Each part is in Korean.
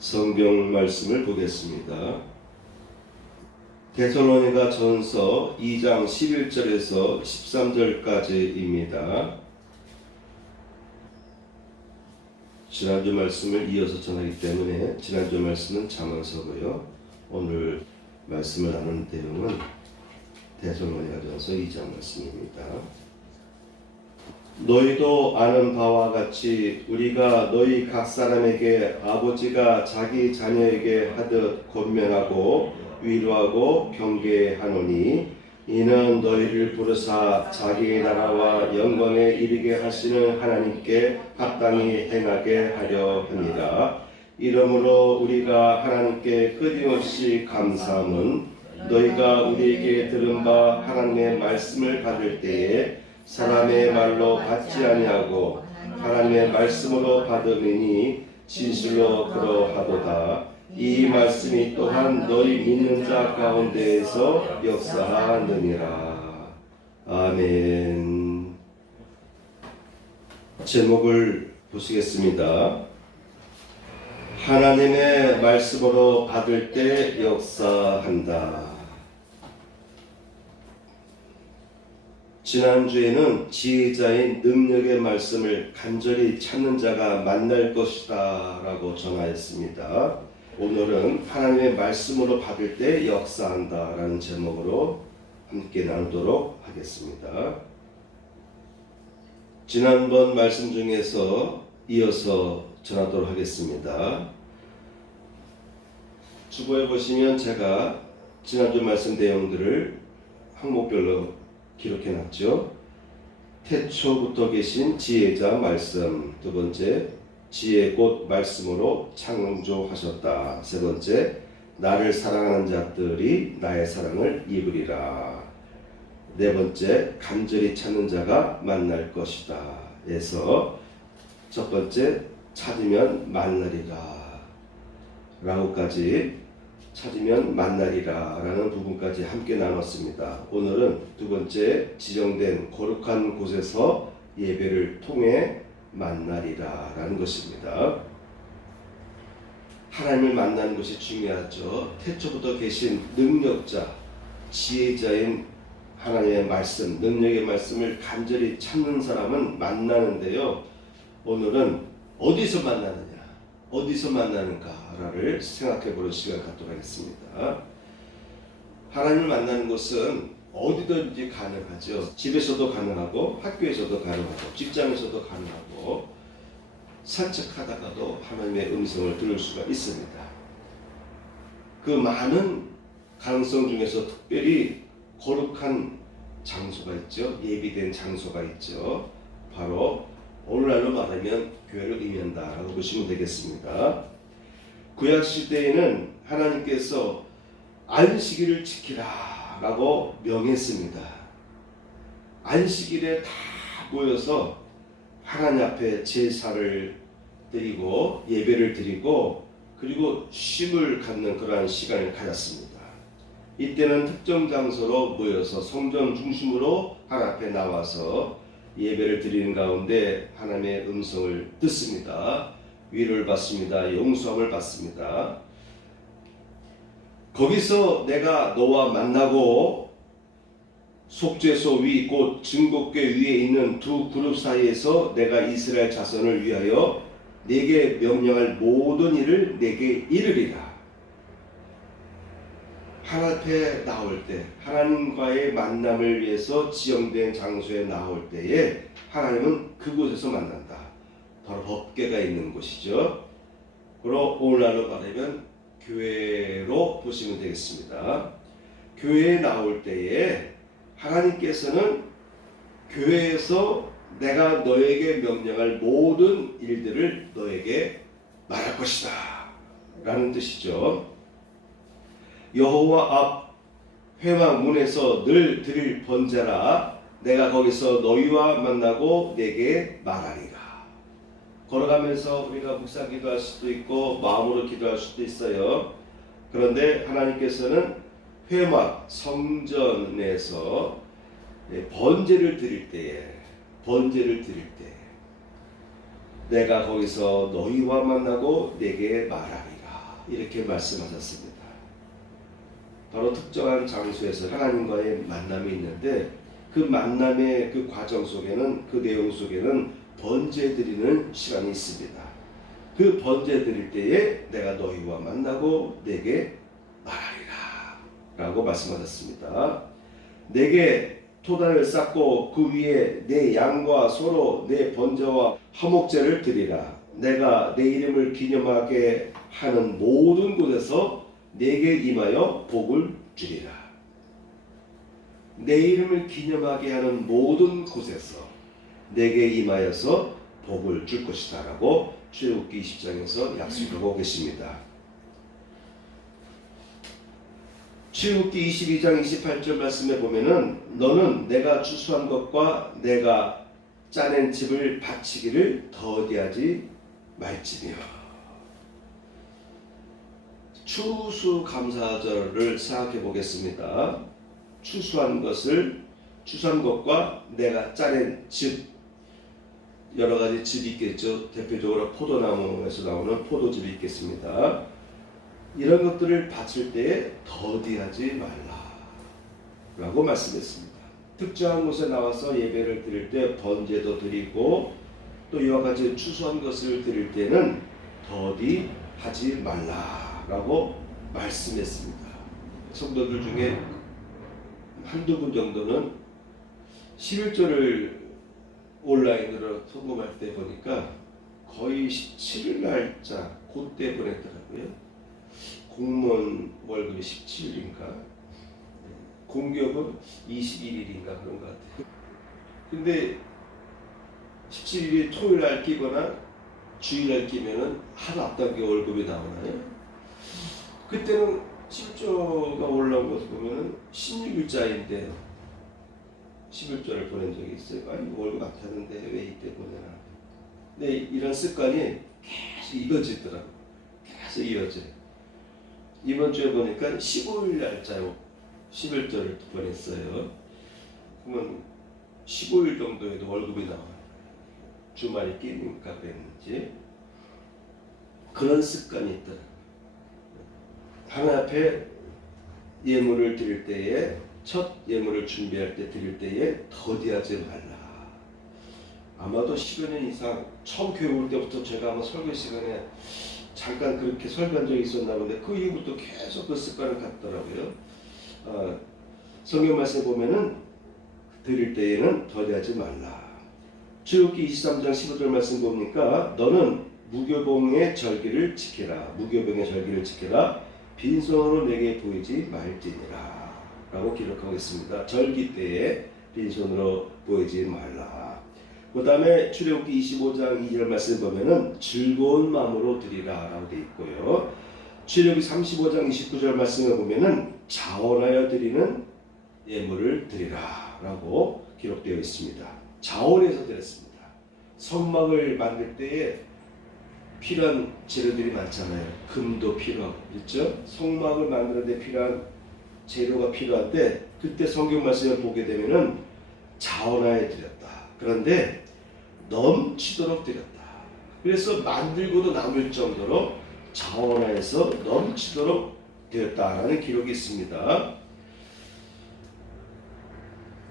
성경 말씀을 보겠습니다. 데살로니가 전서 2장 11절에서 13절까지입니다. 지난주 말씀을 이어서 전하기 때문에 지난주 말씀은 잠언서고요. 오늘 말씀을 나눈 내용은 데살로니가 전서 2장 말씀입니다. 너희도 아는 바와 같이 우리가 너희 각 사람에게 아버지가 자기 자녀에게 하듯 권면하고 위로하고 경계하노니 이는 너희를 부르사 자기의 나라와 영광에 이르게 하시는 하나님께 합당히 행하게 하려 합니다. 이러므로 우리가 하나님께 끊임없이 감사함은 너희가 우리에게 들은 바 하나님의 말씀을 받을 때에 사람의 말로 받지 아니하고 하나님의 말씀으로 받음이니 진실로 그러하도다. 이 말씀이 또한 너희 믿는 자 가운데에서 역사하느니라. 아멘. 제목을 보시겠습니다. 하나님의 말씀으로 받을 때 역사한다. 지난주에는 지혜자인 능력의 말씀을 간절히 찾는 자가 만날 것이다 라고 전하였습니다. 오늘은 하나님의 말씀으로 받을 때 역사한다 라는 제목으로 함께 나누도록 하겠습니다. 지난번 말씀 중에서 이어서 전하도록 하겠습니다. 주보에 보시면 제가 지난주 말씀 내용들을 항목별로 기록해놨죠. 태초부터 계신 지혜자 말씀, 두 번째 지혜 곧 말씀으로 창조하셨다. 세 번째 나를 사랑하는 자들이 나의 사랑을 입으리라. 네 번째 간절히 찾는 자가 만날 것이다. 에서 첫 번째 찾으면 만나리라 라고까지 찾으면 만나리라 라는 부분까지 함께 나눴습니다. 오늘은 두 번째 지정된 거룩한 곳에서 예배를 통해 만나리라 라는 것입니다. 하나님을 만나는 것이 중요하죠. 태초부터 계신 능력자, 지혜자인 하나님의 말씀, 능력의 말씀을 간절히 찾는 사람은 만나는데요. 오늘은 어디서 만나느냐, 어디서 만나는가를 생각해 보는 시간을 갖도록 하겠습니다. 하나님을 만나는 것은 어디든지 가능하죠. 집에서도 가능하고 학교에서도 가능하고 직장에서도 가능하고 산책하다가도 하나님의 음성을 들을 수가 있습니다. 그 많은 가능성 중에서 특별히 거룩한 장소가 있죠. 예비된 장소가 있죠. 바로 오늘날로 말하면 교회를 의미한다라고 보시면 되겠습니다. 구약시대에는 하나님께서 안식일을 지키라 라고 명했습니다. 안식일에 다 모여서 하나님 앞에 제사를 드리고 예배를 드리고 그리고 쉼을 갖는 그러한 시간을 가졌습니다. 이때는 특정 장소로 모여서 성전 중심으로 하나님 앞에 나와서 예배를 드리는 가운데 하나님의 음성을 듣습니다. 위로를 받습니다. 용서함을 받습니다. 거기서 내가 너와 만나고 속죄소 위 곧 증거궤 위에 있는 두 그룹 사이에서 내가 이스라엘 자손을 위하여 내게 명령할 모든 일을 내게 이르리라. 하나님 앞에 나올 때 하나님과의 만남을 위해서 지정된 장소에 나올 때에 하나님은 그곳에서 만난다. 바로 법궤가 있는 곳이죠. 그리고 오늘날로 말하면 교회로 보시면 되겠습니다. 교회에 나올 때에 하나님께서는 교회에서 내가 너에게 명령할 모든 일들을 너에게 말할 것이다 라는 뜻이죠. 여호와 앞 회막 문에서 늘 드릴 번제라. 내가 거기서 너희와 만나고 내게 말하리라. 걸어가면서 우리가 묵상 기도할 수도 있고 마음으로 기도할 수도 있어요. 그런데 하나님께서는 회막 성전에서 번제를 드릴 때에 내가 거기서 너희와 만나고 내게 말하리라. 이렇게 말씀하셨습니다. 바로 특정한 장소에서 하나님과의 만남이 있는데 그 만남의 그 과정 속에는, 그 내용 속에는 번제 드리는 시간이 있습니다. 그 번제 드릴 때에 내가 너희와 만나고 내게 말하리라 라고 말씀하셨습니다. 내게 토단을 쌓고 그 위에 내 양과 소로 내 번제와 화목제를 드리라. 내가 내 이름을 기념하게 하는 모든 곳에서 내게 임하여 복을 주리라. 내 이름을 기념하게 하는 모든 곳에서 내게 임하여서 복을 줄 것이다 라고 출애굽기 20장에서 약속하고 계십니다. 출애굽기 22장 28절 말씀에 보면은 너는 내가 추수한 것과 내가 짜낸 집을 바치기를 더디하지 말지며. 추수감사절을 생각해 보겠습니다. 추수한 것과 내가 짜낸 즙, 여러 가지 즙이 있겠죠. 대표적으로 포도나무에서 나오는 포도즙이 있겠습니다. 이런 것들을 바칠 때에 더디하지 말라 라고 말씀했습니다. 특정한 곳에 나와서 예배를 드릴 때 번제도 드리고 또 이와 같이 추수한 것을 드릴 때는 더디하지 말라 라고 말씀했습니다. 성도들 중에 한두 분 정도는 11조를 온라인으로 송금할 때 보니까 거의 17일 날짜 그때 보냈더라고요. 공무원 월급이 17일인가 공기업은 21일인가 그런 것 같아요. 근데 17일이 토요일날 끼거나 주일날 끼면은 하루 앞당겨 월급이 나오나요? 그때는 10조가 올라온 것을 보면은 16일자인데 11조를 보낸 적이 있어요. 아니 월급 안 타는데 왜 이때 보내나. 근데 이런 습관이 계속 이어지더라고요. 계속 이어져요. 이번 주에 보니까 15일 날짜로 11조를 보냈어요. 그러면 15일 정도에도 월급이 나와요. 주말이 끼니까 그랬는지 그런 습관이 있더라고요. 하나님 앞에 예물을 드릴 때에 첫 예물을 준비할 때 드릴 때에 더디하지 말라. 아마도 10여 년 이상 처음 교회 올 때부터 제가 아마 설교 시간에 잠깐 그렇게 설교한 적이 있었나 본데 그 이후부터 계속 그 습관을 갖더라고요. 성경 말씀에 보면은 드릴 때에는 더디하지 말라. 출애굽기 23장 15절 말씀 보니까 너는 무교병의 절기를 지켜라. 무교병의 절기를 지켜라. 빈손으로 내게 보이지 말지니라 라고 기록하고 있습니다. 절기 때에 빈손으로 보이지 말라. 그 다음에 출애굽기 25장 2절 말씀 보면은 즐거운 마음으로 드리라 라고 되어 있고요. 출애굽기 35장 29절 말씀에 보면은 자원하여 드리는 예물을 드리라 라고 기록되어 있습니다. 자원해서 드렸습니다. 성막을 만들 때에 필요한 재료들이 많잖아요. 금도 필요하고 그렇죠? 성막을 만드는 데 필요한 재료가 필요한데 그때 성경 말씀을 보게 되면은 자원하여 드렸다. 그런데 넘치도록 드렸다. 그래서 만들고도 남을 정도로 자원하여서 넘치도록 드렸다라는 기록이 있습니다.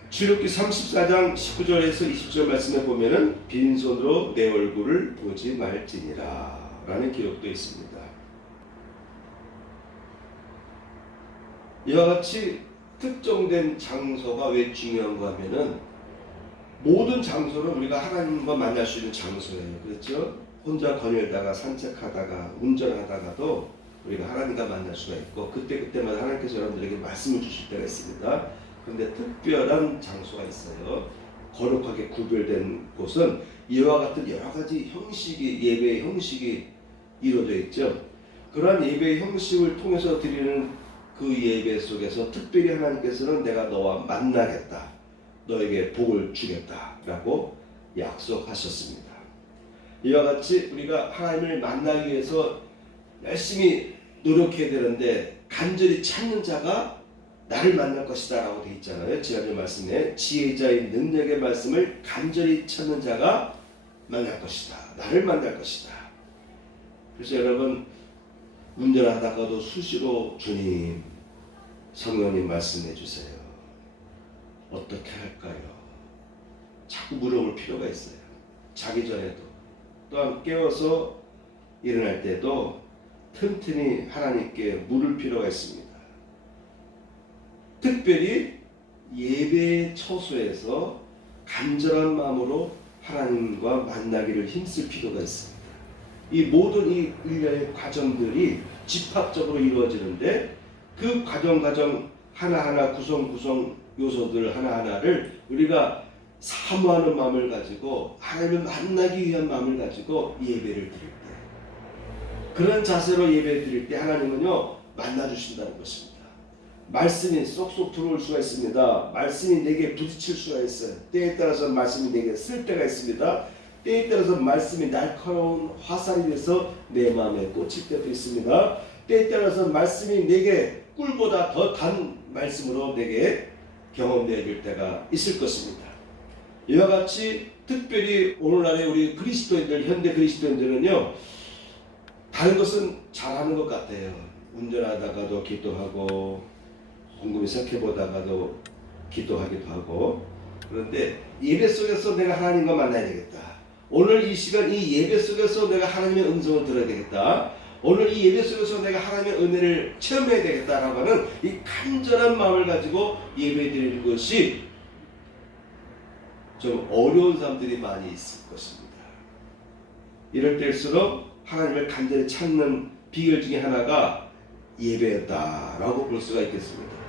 출애굽기 34장 19절에서 20절 말씀에 보면은 빈손으로 내 얼굴을 보지 말지니라 라는 기록도 있습니다. 이와 같이 특정된 장소가 왜 중요한가 하면은 모든 장소는 우리가 하나님과 만날 수 있는 장소예요. 그렇죠? 혼자 거닐다가 산책하다가 운전하다가도 우리가 하나님과 만날 수가 있고 그때마다 하나님께서 여러분들에게 말씀을 주실 때가 있습니다. 그런데 특별한 장소가 있어요. 거룩하게 구별된 곳은 이와 같은 여러 가지 형식이 예배의 형식이 이루어져 있죠. 그러한 예배의 형식을 통해서 드리는 그 예배 속에서 특별히 하나님께서는 내가 너와 만나겠다. 너에게 복을 주겠다. 라고 약속하셨습니다. 이와 같이 우리가 하나님을 만나기 위해서 열심히 노력해야 되는데 간절히 찾는 자가 나를 만날 것이다 라고 되어 있잖아요. 지난주 말씀에 지혜자의 능력의 말씀을 간절히 찾는 자가 만날 것이다. 나를 만날 것이다. 그래서 여러분 운전하다가도 수시로 주님, 성령님 말씀해 주세요. 어떻게 할까요? 자꾸 물어볼 필요가 있어요. 자기 전에도, 또한 깨워서 일어날 때도 틈틈이 하나님께 물을 필요가 있습니다. 특별히 예배 처소에서 간절한 마음으로 하나님과 만나기를 힘쓸 필요가 있습니다. 이 모든 이 일련의 과정들이 집합적으로 이루어지는데 그 과정 하나하나 구성 요소들 하나하나를 우리가 사모하는 마음을 가지고 하나님을 만나기 위한 마음을 가지고 예배를 드릴 때, 그런 자세로 예배를 드릴 때 하나님은요 만나 주신다는 것입니다. 말씀이 쏙쏙 들어올 수가 있습니다. 말씀이 내게 부딪힐 수가 있어요. 때에 따라서 말씀이 내게 쓸 때가 있습니다. 때에 따라서 말씀이 날카로운 화살이 돼서 내 마음에 꽂힐 때도 있습니다. 때에 따라서 말씀이 내게 꿀보다 더 단 말씀으로 내게 경험되어질 때가 있을 것입니다. 이와 같이 특별히 오늘날의 우리 그리스도인들, 현대 그리스도인들은요 다른 것은 잘하는 것 같아요. 운전하다가도 기도하고 곰곰이 생각해보다가도 기도하기도 하고, 그런데 예배 속에서 내가 하나님과 만나야 되겠다. 오늘 이 시간 이 예배 속에서 내가 하나님의 음성을 들어야 되겠다. 오늘 이 예배 속에서 내가 하나님의 은혜를 체험해야 되겠다라고 하는 이 간절한 마음을 가지고 예배 드리는 것이 좀 어려운 사람들이 많이 있을 것입니다. 이럴 때일수록 하나님을 간절히 찾는 비결 중에 하나가 예배였다라고 볼 수가 있겠습니다.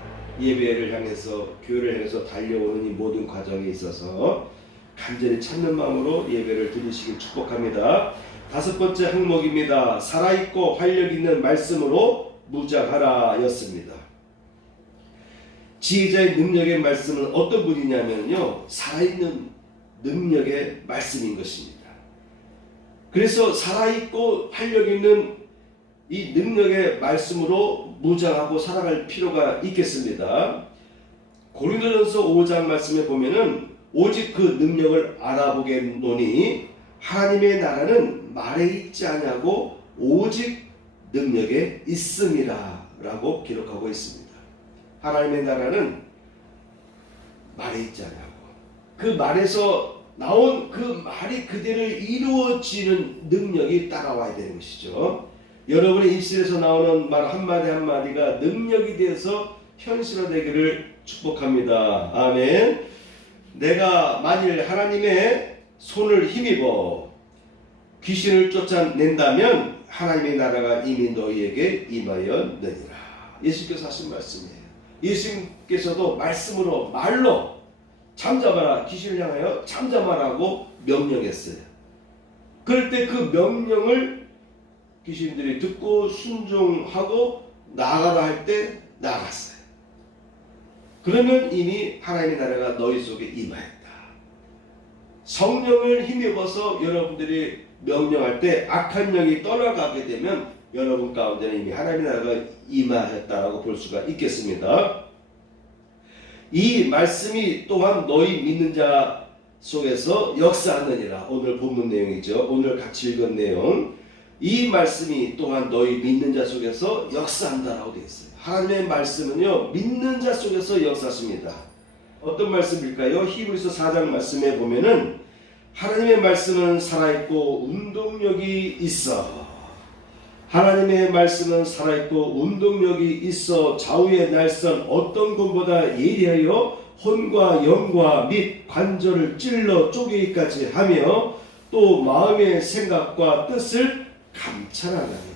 예배를 향해서, 교회를 향해서 달려오는 이 모든 과정에 있어서 간절히 찾는 마음으로 예배를 드리시길 축복합니다. 다섯 번째 항목입니다. 살아있고 활력있는 말씀으로 무장하라 였습니다. 지혜자의 능력의 말씀은 어떤 분이냐면요, 살아있는 능력의 말씀인 것입니다. 그래서 살아있고 활력있는 이 능력의 말씀으로 무장하고 살아갈 필요가 있겠습니다. 고린도전서 5장 말씀에 보면은 오직 그 능력을 알아보겠노니 하나님의 나라는 말에 있지 아니하고 오직 능력에 있음이라 라고 기록하고 있습니다. 하나님의 나라는 말에 있지 아니하고 그 말에서 나온 그 말이 그대로 이루어지는 능력이 따라와야 되는 것이죠. 여러분의 입술에서 나오는 말 한마디 한마디가 능력이 되어서 현실화되기를 축복합니다. 아멘. 내가 만일 하나님의 손을 힘입어 귀신을 쫓아낸다면 하나님의 나라가 이미 너희에게 임하였느니라. 예수께서 하신 말씀이에요. 예수님께서도 말씀으로, 말로 잠잠하라, 귀신을 향하여 잠잠하라고 명령했어요. 그럴 때 그 명령을 귀신들이 듣고 순종하고 나가라 할 때 나갔어요. 그러면 이미 하나님의 나라가 너희 속에 임하였다. 성령을 힘입어서 여러분들이 명령할 때 악한 영이 떠나가게 되면 여러분 가운데는 이미 하나님의 나라가 임하였다라고 볼 수가 있겠습니다. 이 말씀이 또한 너희 믿는 자 속에서 역사하느니라. 오늘 본문 내용이죠. 오늘 같이 읽은 내용. 이 말씀이 또한 너희 믿는 자 속에서 역사한다라고 되어 있어요. 하나님의 말씀은요, 믿는 자 속에서 역사하십니다. 어떤 말씀일까요? 히브리서 4장 말씀에 보면은 하나님의 말씀은 살아있고 운동력이 있어. 하나님의 말씀은 살아있고 운동력이 있어 좌우의 날선 어떤 것보다 예리하여 혼과 영과 및 관절을 찔러 쪼개기까지 하며 또 마음의 생각과 뜻을 감찰하나니.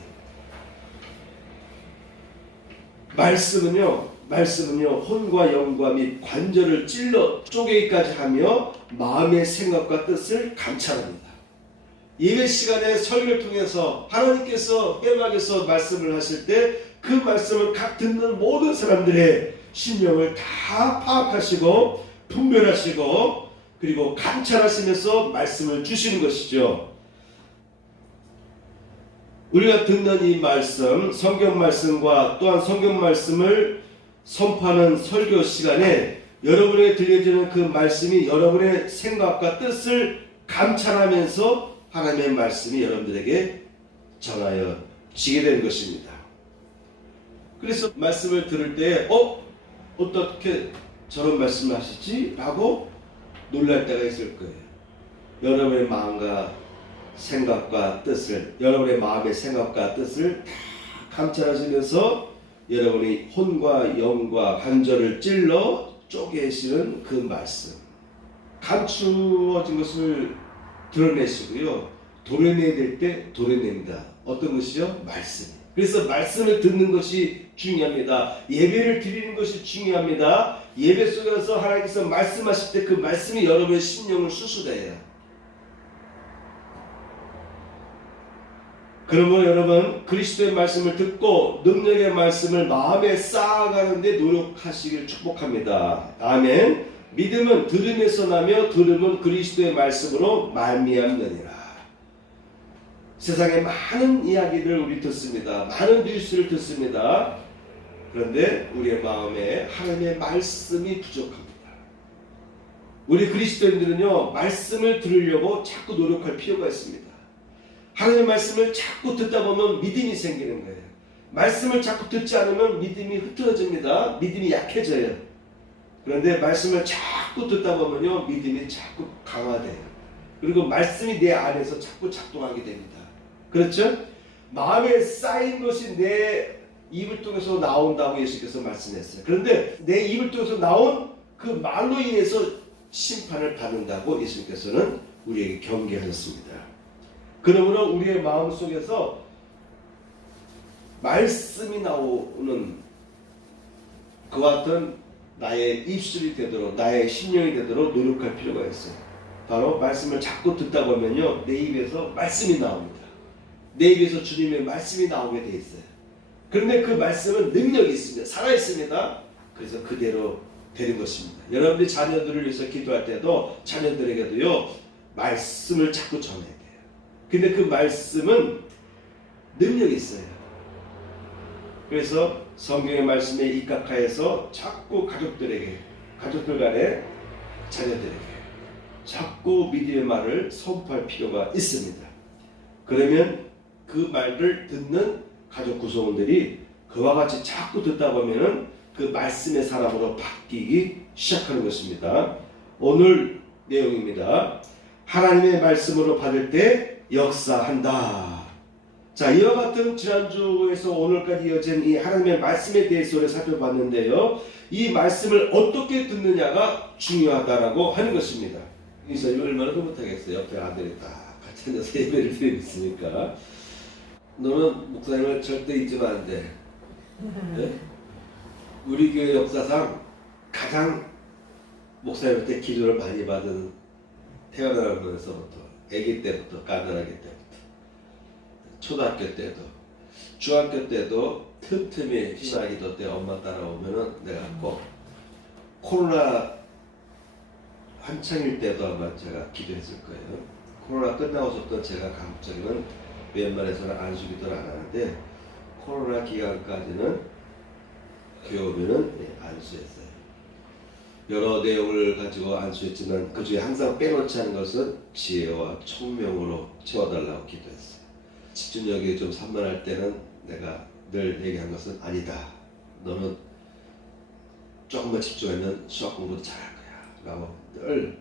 말씀은요 혼과 영과 및 관절을 찔러 쪼개기까지 하며 마음의 생각과 뜻을 감찰합니다. 예배 시간에 설교를 통해서 하나님께서 회막에서 말씀을 하실 때 그 말씀을 각 듣는 모든 사람들의 심령을 다 파악하시고 분별하시고 그리고 감찰하시면서 말씀을 주시는 것이죠. 우리가 듣는 이 말씀, 성경 말씀과 또한 성경 말씀을 선포하는 설교 시간에 여러분에게 들려지는 그 말씀이 여러분의 생각과 뜻을 감찰하면서 하나님의 말씀이 여러분들에게 전하여 지게 된 것입니다. 그래서 말씀을 들을 때 어떻게 저런 말씀을 하시지? 라고 놀랄 때가 있을 거예요. 여러분의 마음과 생각과 뜻을, 여러분의 마음의 생각과 뜻을 다 감찰하시면서 여러분이 혼과 영과 관절을 찔러 쪼개시는 그 말씀, 감추어진 것을 드러내시고요, 도려내야 될 때 도려냅니다. 어떤 것이요? 말씀. 그래서 말씀을 듣는 것이 중요합니다. 예배를 드리는 것이 중요합니다. 예배 속에서 하나님께서 말씀하실 때 그 말씀이 여러분의 심령을 수술해요. 그러면 여러분, 그리스도의 말씀을 듣고 능력의 말씀을 마음에 쌓아가는데 노력하시길 축복합니다. 아멘. 믿음은 들음에서 나며 들음은 그리스도의 말씀으로 말미암느니라. 세상에 많은 이야기를 우리 듣습니다. 많은 뉴스를 듣습니다. 그런데 우리의 마음에 하나님의 말씀이 부족합니다. 우리 그리스도인들은요, 말씀을 들으려고 자꾸 노력할 필요가 있습니다. 하나님의 말씀을 자꾸 듣다 보면 믿음이 생기는 거예요. 말씀을 자꾸 듣지 않으면 믿음이 흐트러집니다. 믿음이 약해져요. 그런데 말씀을 자꾸 듣다 보면요, 믿음이 자꾸 강화돼요. 그리고 말씀이 내 안에서 자꾸 작동하게 됩니다. 그렇죠? 마음에 쌓인 것이 내 입을 통해서 나온다고 예수께서 말씀했어요. 그런데 내 입을 통해서 나온 그 말로 인해서 심판을 받는다고 예수님께서는 우리에게 경계하셨습니다. 그러므로 우리의 마음 속에서 말씀이 나오는 그와 같은 나의 입술이 되도록, 나의 심령이 되도록 노력할 필요가 있어요. 바로 말씀을 자꾸 듣다 보면요, 내 입에서 말씀이 나옵니다. 내 입에서 주님의 말씀이 나오게 돼 있어요. 그런데 그 말씀은 능력이 있습니다. 살아있습니다. 그래서 그대로 되는 것입니다. 여러분들이 자녀들을 위해서 기도할 때도 자녀들에게도요, 말씀을 자꾸 전해야 돼요. 근데 그 말씀은 능력이 있어요. 그래서 성경의 말씀에 입각하여서 자꾸 가족들 간에, 자녀들에게 자꾸 믿음의 말을 선포할 필요가 있습니다. 그러면 그 말을 듣는 가족 구성원들이 그와 같이 자꾸 듣다 보면은 그 말씀의 사람으로 바뀌기 시작하는 것입니다. 오늘 내용입니다. 하나님의 말씀으로 받을 때 역사한다. 자, 이와 같은 지난주에서 오늘까지 이어진 이 하나님의 말씀에 대해서 우리 살펴봤는데요, 이 말씀을 어떻게 듣느냐가 중요하다라고 하는 것입니다. 그래서 이걸 얼마나 못하겠어요. 옆에 아들이 딱 같이 앉아서 예배를 드리고 있으니까. 너는 목사님을 절대 잊으면 안 돼. 네? 우리 교회 역사상 가장 목사님한테 기도를 많이 받은, 태어나면서부터, 아기 때부터, 가난하기 때부터, 초등학교 때도, 중학교 때도 틈틈이 신학기도 때 엄마 따라오면은 내가 꼭, 코로나 한창일 때도 아마 제가 기도했을 거예요. 코로나 끝나고서부터 제가 가급적이면 웬만해서는 안수기도를 안 하는데, 코로나 기간까지는 교회 오면은 안수했어요. 여러 내용을 가지고 안수했지만 그 중에 항상 빼놓지 않은 것은 지혜와 총명으로 채워달라고 기도했어요. 집중력이 좀 산만할 때는 내가 늘 얘기한 것은 아니다. 너는 조금만 집중하면 수학 공부도 잘할 거야. 라고 늘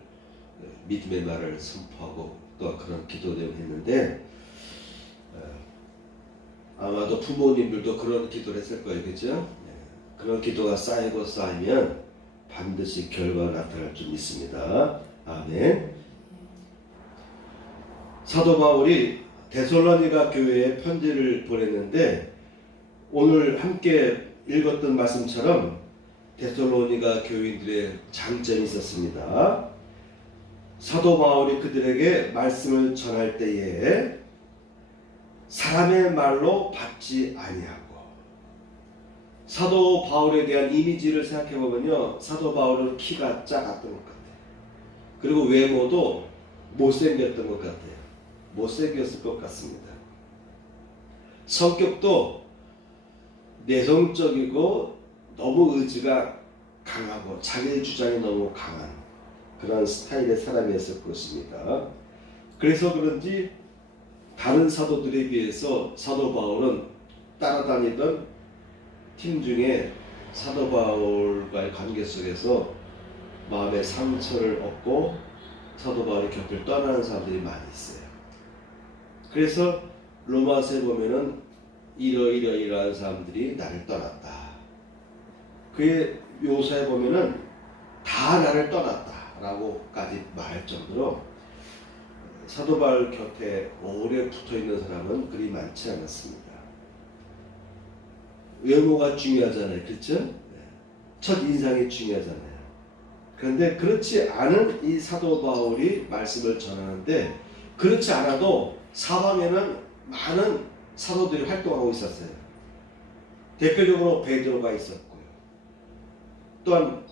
믿음의 말을 선포하고 또 그런 기도 내용을 했는데, 아마도 부모님들도 그런 기도를 했을 거예요. 그죠? 그런 기도가 쌓이면 반드시 결과가 나타날 줄 믿습니다. 아멘. 사도 바울이 데살로니가 교회에 편지를 보냈는데, 오늘 함께 읽었던 말씀처럼 데살로니가 교인들의 장점이 있었습니다. 사도 바울이 그들에게 말씀을 전할 때에 사람의 말로 받지 아니하고, 사도 바울에 대한 이미지를 생각해 보면요, 사도 바울은 키가 작았던 것 같아요. 그리고 외모도 못생겼던 것 같아요. 못생겼을 것 같습니다. 성격도 내성적이고 너무 의지가 강하고 자기 주장이 너무 강한 그런 스타일의 사람이었을 것입니다. 그래서 그런지 다른 사도들에 비해서 사도 바울은 따라다니던 팀 중에 사도 바울과의 관계 속에서 마음의 상처를 얻고 사도 바울의 곁을 떠나는 사람들이 많이 있어요. 그래서 로마서에 보면은 이러이러이러한 사람들이 나를 떠났다. 그의 묘사에 보면은 다 나를 떠났다라고까지 말할 정도로 사도 바울 곁에 오래 붙어 있는 사람은 그리 많지 않았습니다. 외모가 중요하잖아요, 그렇죠? 첫 인상이 중요하잖아요. 그런데 그렇지 않은 이 사도 바울이 말씀을 전하는데 그렇지 않아도 사방에는 많은 사도들이 활동하고 있었어요. 대표적으로 베드로가 있었고요. 또한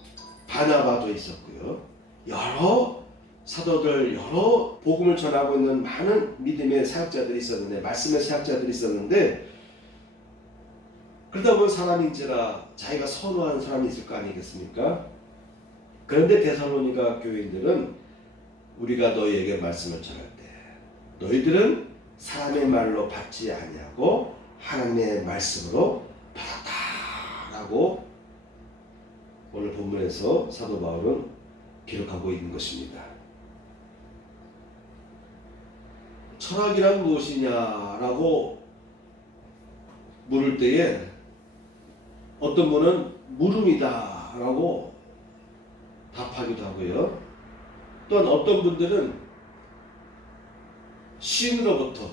바나바도 있었고요. 여러 사도들, 여러 복음을 전하고 있는 많은 믿음의 사역자들이 있었는데, 말씀의 사역자들이 있었는데, 그러다 보면 사람인지라 자기가 선호하는 사람이 있을 거 아니겠습니까? 그런데 데살로니가 교인들은 우리가 너희에게 말씀을 전할 때 너희들은 사람의 말로 받지 아니하고 하나님의 말씀으로 받았다라고 오늘 본문에서 사도 바울은 기록하고 있는 것입니다. 철학이란 무엇이냐라고 물을 때에 어떤 분은 물음이다라고 답하기도 하고요. 또한 어떤 분들은 신으로부터,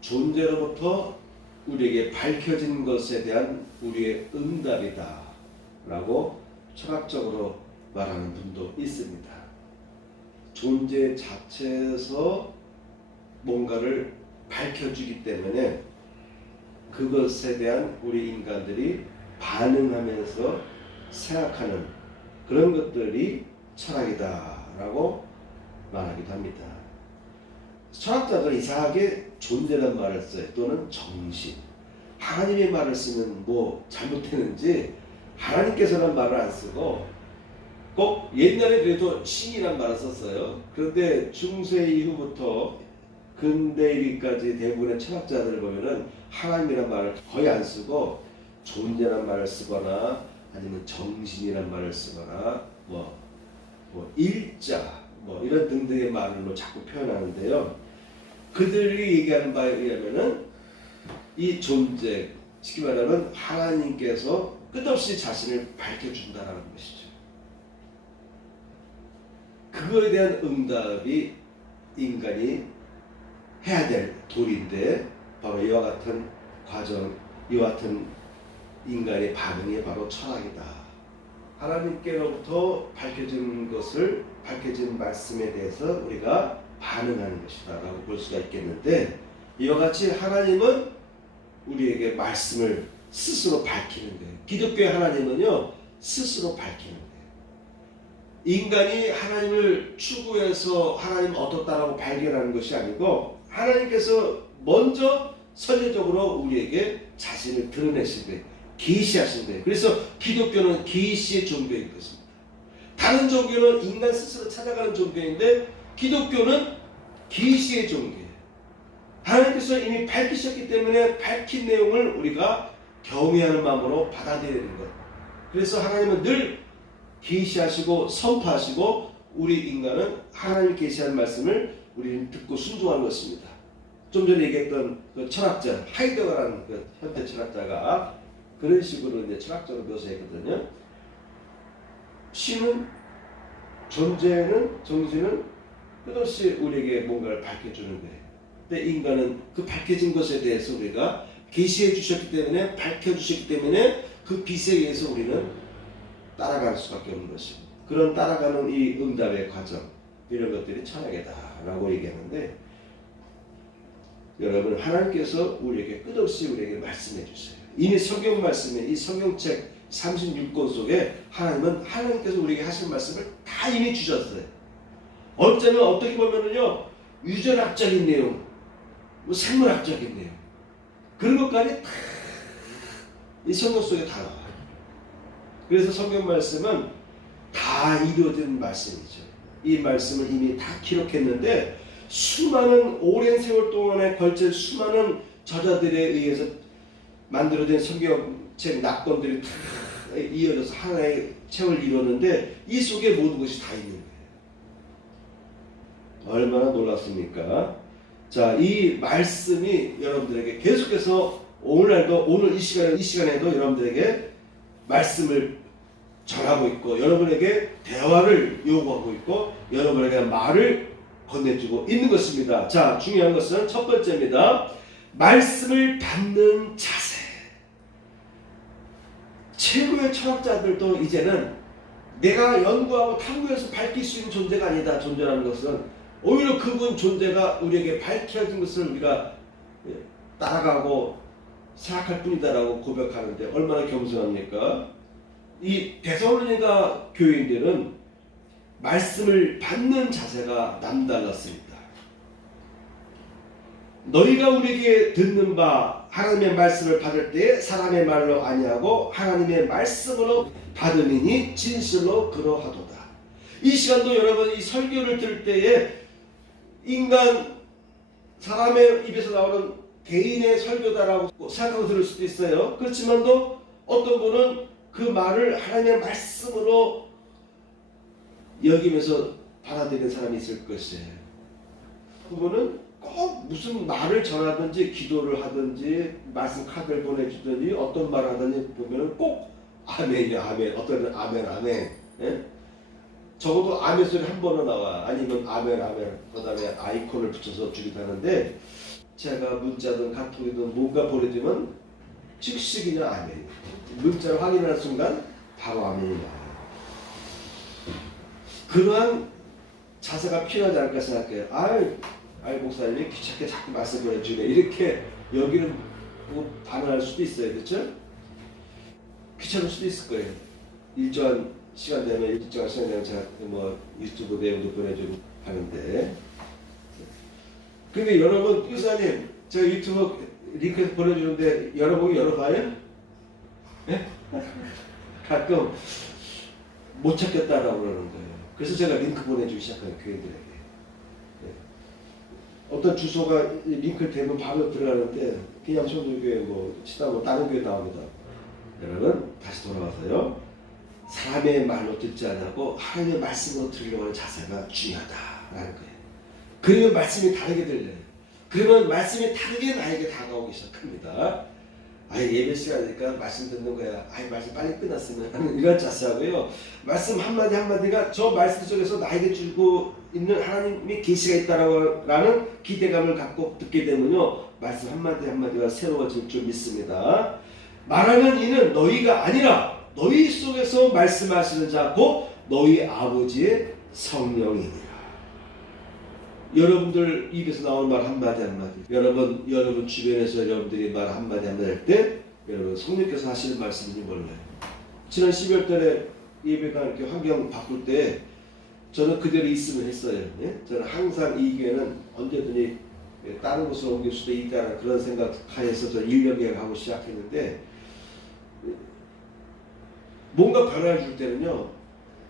존재로부터 우리에게 밝혀진 것에 대한 우리의 응답이다 라고 철학적으로 말하는 분도 있습니다. 존재 자체에서 뭔가를 밝혀주기 때문에 그것에 대한 우리 인간들이 반응하면서 생각하는 그런 것들이 철학이다라고 말하기도 합니다. 철학자들은 이상하게 존재란 말을 써요. 또는 정신. 하나님의 말을 쓰면 뭐 잘못했는지 하나님께서는 말을 안 쓰고 꼭 옛날에 그래도 신이란 말을 썼어요. 그런데 중세 이후부터 근대 이르기까지 대부분의 철학자들을 보면은 하나님이란 말을 거의 안 쓰고 존재란 말을 쓰거나 아니면 정신이란 말을 쓰거나 뭐 일자 이런 등등의 말로 자꾸 표현하는데요. 그들이 얘기하는 바에 의하면은 이 존재, 쉽게 말하면 하나님께서 끝없이 자신을 밝혀준다라는 것이죠. 그거에 대한 응답이 인간이 해야 될 도리인데 바로 이와 같은 과정, 이와 같은 인간의 반응이 바로 철학이다. 하나님께로부터 밝혀진 것을, 밝혀진 말씀에 대해서 우리가 반응하는 것이다 라고 볼 수가 있겠는데, 이와 같이 하나님은 우리에게 말씀을 스스로 밝히는 거예요. 기독교의 하나님은요, 스스로 밝히는 거예요. 인간이 하나님을 추구해서 하나님 어떻다라고 발견하는 것이 아니고 하나님께서 먼저 선례적으로 우리에게 자신을 드러내신 거예요. 계시하신 거예요. 그래서 기독교는 계시의 종교인 것입니다. 다른 종교는 인간 스스로 찾아가는 종교인데 기독교는 계시의 종교예요. 하나님께서 이미 밝히셨기 때문에 밝힌 내용을 우리가 경외하는 마음으로 받아들이는 것. 그래서 하나님은 늘 계시하시고 선포하시고 우리 인간은 하나님 계시한 말씀을 우리는 듣고 순종하는 것입니다. 좀 전에 얘기했던 그 철학자 하이데거라는 그 현대 철학자가 그런 식으로 이제 철학적으로 묘사했거든요. 신은, 존재는, 정신은 끝없이 우리에게 뭔가를 밝혀주는 거예요. 근데 인간은 그 밝혀진 것에 대해서 우리가 계시해 주셨기 때문에, 밝혀주셨기 때문에 그 빛에 의해서 우리는 따라갈 수밖에 없는 것입니다. 그런 따라가는 이 응답의 과정, 이런 것들이 철학이다라고 얘기하는데, 여러분, 하나님께서 우리에게 끝없이 우리에게 말씀해 주세요. 이미 성경 말씀에, 이 성경책 36권 속에 하나님은 하나님께서 우리에게 하신 말씀을 다 이미 주셨어요. 어쩌면 어떻게 보면은요, 유전학적인 내용, 생물학적인 내용, 그런 것까지 다 이 성경 속에 다 나와요. 그래서 성경 말씀은 다 이루어진 말씀이죠. 이 말씀을 이미 다 기록했는데 수많은 오랜 세월 동안에 걸친 수많은 저자들에 의해서 만들어진 성경책 낙권들이 다 이어져서 하나의 책을 이루었는데 이 속에 모든 것이 다 있는 거예요. 얼마나 놀랐습니까? 자, 이 말씀이 여러분들에게 계속해서 오늘날도 오늘 이 시간에도 여러분들에게 말씀을 전하고 있고 여러분에게 대화를 요구하고 있고 여러분에게 말을 건네주고 있는 것입니다. 자, 중요한 것은 첫 번째입니다. 말씀을 받는 자세. 최고의 철학자들도 이제는 내가 연구하고 탐구해서 밝힐 수 있는 존재가 아니다. 존재라는 것은 오히려 그분 존재가 우리에게 밝혀진 것을 우리가 따라가고 생각할 뿐이다라고 고백하는데 얼마나 겸손합니까? 이 데살로니가 교인들은 말씀을 받는 자세가 남달랐습니다. 너희가 우리에게 듣는 바 하나님의 말씀을 받을 때 사람의 말로 아니하고 하나님의 말씀으로 받으니 진실로 그러하도다. 이 시간도 여러분 이 설교를 들을 때에 사람의 입에서 나오는 개인의 설교다라고 생각하고 들을 수도 있어요. 그렇지만도 어떤 분은 그 말을 하나님의 말씀으로 여기면서 받아들이는 사람이 있을 것이에요. 그분은 꼭 무슨 말을 전하든지 기도를 하든지 말씀 카드를 보내주든지 어떤 말을 하든지 보면 꼭 아멘이야 아멘. 어떤 아멘 아멘. 예? 적어도 아멘 소리 한 번은 나와. 아니면 아멘 아멘 그 다음에 아이콘을 붙여서 주기도 하는데 제가 문자든 카톡이든 뭔가 보내주면 즉시 그냥 아멘. 문자를 확인하는 순간 바로 아멘이 나와요. 그러한 자세가 필요하지 않을까 생각해요. 아이 목사님이 귀찮게 자꾸 말씀 보내주네 이렇게 여기는 뭐 반응할 수도 있어요. 그렇죠? 귀찮을 수도 있을 거예요. 일정한 시간 되면 제가 뭐 유튜브 내용도 보내주고 하는데 근데 여러분 의사님 제가 유튜브 링크 보내주는데 여러분이 열어봐요? 네? 가끔 못 찾겠다라고 그러는 거예요. 그래서 제가 링크 보내주기 시작해요. 교인들에게. 네. 어떤 주소가 링크 되면 바로 들어가는데 그냥 청주교회 뭐 치다 뭐 다른 교회 나옵니다. 여러분 다시 돌아와서요. 사람의 말로 듣지 않고 하나님의 말씀으로 들으려고 하는 자세가 중요하다라는 거예요. 그러면 말씀이 다르게 들려요. 그러면 말씀이 다르게 나에게 다가오기 시작합니다. 예배 시간이니까 말씀 듣는 거야. 말씀 빨리 끝났으면 하는 이런 자세하고요. 말씀 한마디 한마디가 저 말씀 속에서 나에게 주고 있는 하나님의 계시가 있다라는 기대감을 갖고 듣게 되면요. 말씀 한마디 한마디가 새로워질 줄 믿습니다. 말하는 이는 너희가 아니라 너희 속에서 말씀하시는 자 곧 너희 아버지의 성령이니라. 여러분들 입에서 나오는 말 한마디 한마디 여러분 주변에서 여러분들이 말 한마디 한마디 할 때 여러분 성령께서 하시는 말씀인지 몰라요. 지난 12월 달에 예배가 이렇게 환경 바꿀 때 저는 그대로 있으면 했어요. 예? 저는 항상 이 교회는 언제든지 다른 곳으로 옮길 수도 있다는 그런 생각하에서 저 1년 계약하고 시작했는데 뭔가 변화를 줄 때는요.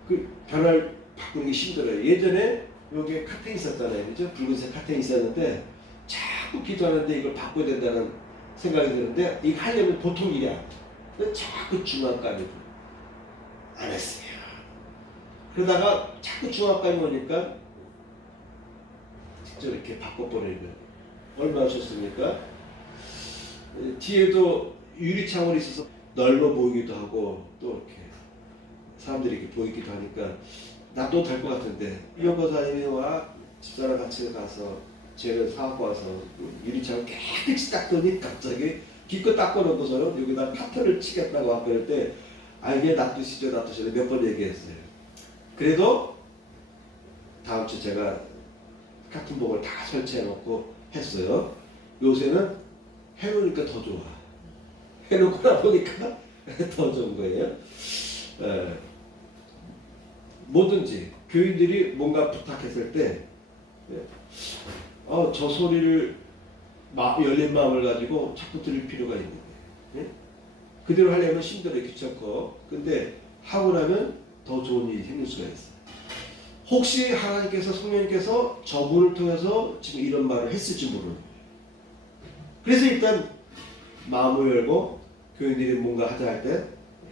그 변화를 바꾸는 게 힘들어요. 예전에 여기에 카텐이 있었잖아요. 그죠? 붉은색 카텐이 있었는데 자꾸 기도하는데 이걸 바꿔야 된다는 생각이 드는데 이거 하려면 보통 일이 아니에요. 자꾸 중앙감이 안 했어요. 그러다가 자꾸 중앙감이 오니까 직접 이렇게 바꿔버리는 거예요. 얼마나 좋습니까? 뒤에도 유리창으로 있어서 넓어 보이기도 하고 또 이렇게 사람들이 이렇게 보이기도 하니까 나도 될 것 같은데 이 연보사님이 와 집사람 같이 가서 재료 사갖고 와서 유리창을 깨끗이 닦더니 갑자기 기껏 닦아놓고서는 여기다 카트를 치겠다고 막 그럴 때 이게 놔두시죠 놔두시죠 몇 번 얘기했어요. 그래도 다음 주 제가 카튼복을 다 설치해놓고 했어요. 요새는 해놓으니까 더 좋아. 해놓고 나보니까 더 좋은 거예요. 뭐든지 교인들이 뭔가 부탁했을 때 저 소리를 열린 마음을 가지고 자꾸 들을 필요가 있는 거예요. 그대로 하려면 힘들어요. 귀찮고. 근데 하고 나면 더 좋은 일이 생길 수가 있어요. 혹시 하나님께서 성령님께서 저분을 통해서 지금 이런 말을 했을지 모르는 거예요. 그래서 일단 마음을 열고 교인들이 뭔가 하자 할 때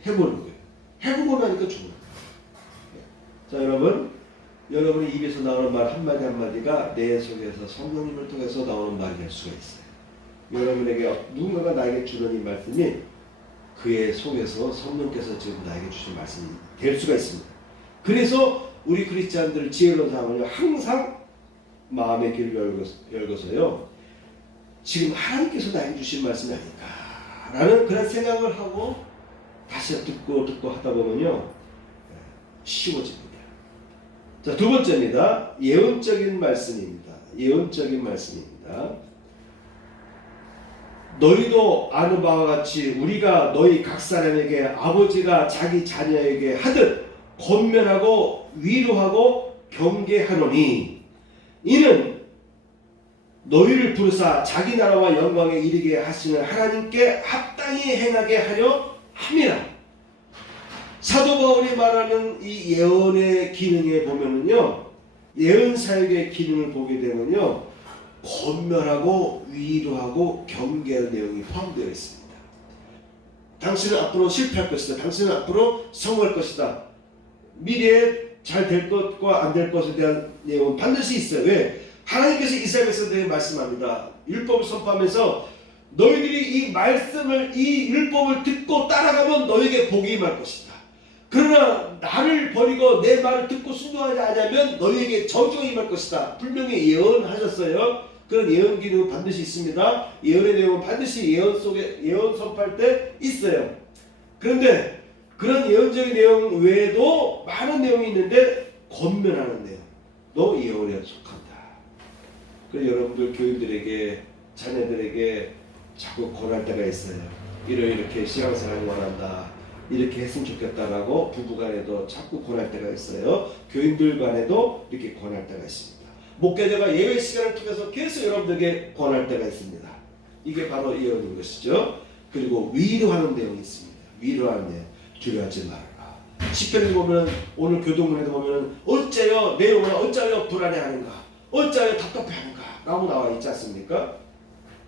해보는 거예요. 해보고 나니까 좋은 거예요. 자, 여러분의 입에서 나오는 말 한마디 한마디가 내 속에서 성령님을 통해서 나오는 말이 될 수가 있어요. 여러분에게 누군가가 나에게 주는 이 말씀이 그의 속에서 성령께서 지금 나에게 주신 말씀이 될 수가 있습니다. 그래서 우리 크리스찬들 지혜로운 사람은 항상 마음의 길을 열고서요, 지금 하나님께서 나에게 주신 말씀이 아닌가라는 그런 생각을 하고 다시 듣고 하다 보면요, 쉬워집니다. 자, 두 번째입니다. 예언적인 말씀입니다. 예언적인 말씀입니다. 너희도 아는 바와 같이 우리가 너희 각 사람에게 아버지가 자기 자녀에게 하듯 권면하고 위로하고 경계하노니 이는 너희를 부르사 자기 나라와 영광에 이르게 하시는 하나님께 합당히 행하게 하려 함이라. 사도 바울이 말하는 이 예언의 기능에 보면은요, 예언 사역의 기능을 보게 되면요, 권면하고 위로하고 경계하는 내용이 포함되어 있습니다. 당신은 앞으로 실패할 것이다. 당신은 앞으로 성공할 것이다. 미래에 잘 될 것과 안 될 것에 대한 내용은 반드시 있어요. 왜? 하나님께서 이스라엘 백성들에게 말씀합니다. 율법을 선포하면서 너희들이 이 말씀을, 이 율법을 듣고 따라가면 너에게 복이 임할 것이다. 그러나 나를 버리고 내 말을 듣고 순종하지 않으면 너희에게 저주가 임할 것이다. 분명히 예언하셨어요. 그런 예언 기능은 반드시 있습니다. 예언의 내용은 반드시 예언 속에, 예언 선포할 때 있어요. 그런데 그런 예언적인 내용 외에도 많은 내용이 있는데 권면하는 내용, 너 예언에 속한다. 그래서 여러분들 교인들에게, 자녀들에게 자꾸 권할 때가 있어요. 이렇게 신앙생활을 원한다, 이렇게 했으면 좋겠다라고 부부간에도 자꾸 권할 때가 있어요. 교인들 간에도 이렇게 권할 때가 있습니다. 목회자가 예배 시간을 통해서 계속 여러분들에게 권할 때가 있습니다. 이게 바로 예언인 것이죠. 그리고 위로하는 내용이 있습니다. 위로하는 내용, 두려워하지 말아라. 시편을 보면, 오늘 교동문에도 보면 어째요 내 영혼아 어째요 불안해하는가, 어째요 답답해하는가 라고 나와 있지 않습니까?